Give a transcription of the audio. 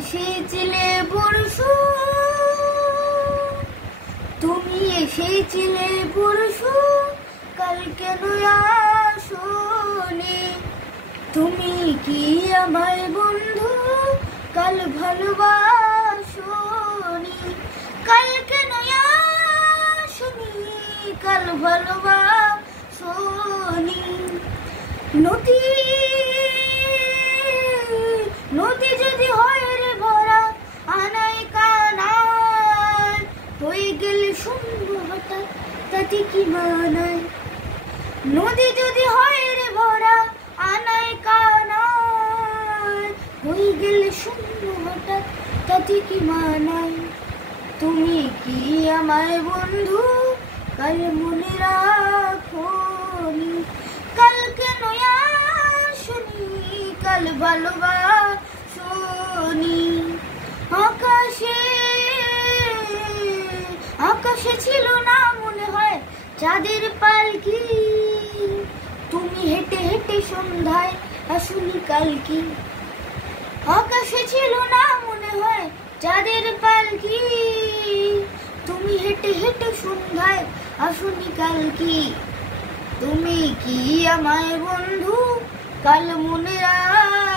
এসেছিলে পরশু, তুমি এসেছিলে পরশু, কাল কেন আসোনি? তুমি কি আমায় বন্ধু কাল ভালোবাসোনি? কাল কেন আসোনি? কাল ভালোবাসোনি? নদী নদী যদি হয় রে ভরা আনায় কানায়, হয়ে গেলে শূন্য হঠাৎ তাতে কি মানায়? নদী যদি হয় রে ভরা আনায় কানায়, হয়ে গেলে শূন্য হঠাৎ তাতে কি মানায়? তুমি কি আমায় বন্ধু কাল মনে রাখোনি? কাল কেন আসোনি? কাল ভালোবাসোনি? আকাশে আকাশে ছিল না মনে হয় চাঁদের পালকি, তুমি হেঁটে হেঁটে সন্ধ্যায় আসোনি কালকি। আকাশে ছিল না মনে হয় চাঁদের পালকি, তুমি হেঁটে হেঁটে সন্ধ্যায় আসোনি কালকি। তুমি কি আমায় বন্ধু কাল মনে রাখ